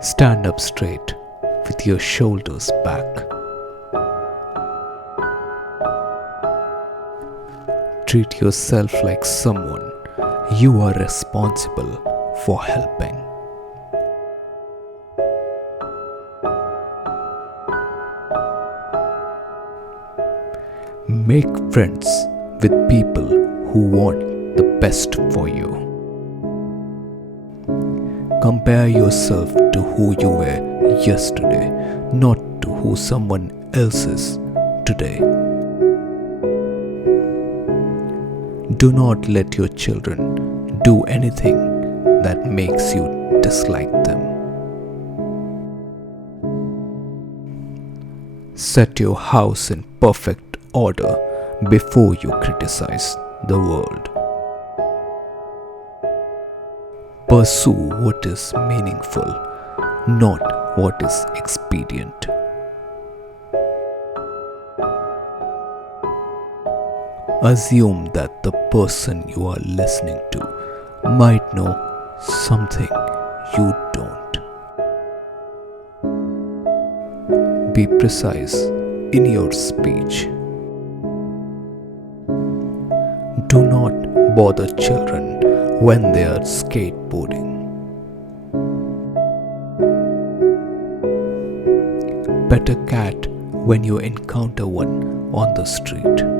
Stand up straight with your shoulders back. Treat yourself like someone you are responsible for helping. Make friends with people who want the best for you. Compare yourself to who you were yesterday, not to who someone else is today. Do not let your children do anything that makes you dislike them. Set your house in perfect order before you criticize the world. Pursue what is meaningful, not what is expedient. Assume that the person you are listening to might know something you don't. Be precise in your speech. Do not bother children when they are skateboarding. Pet a cat when you encounter one on the street.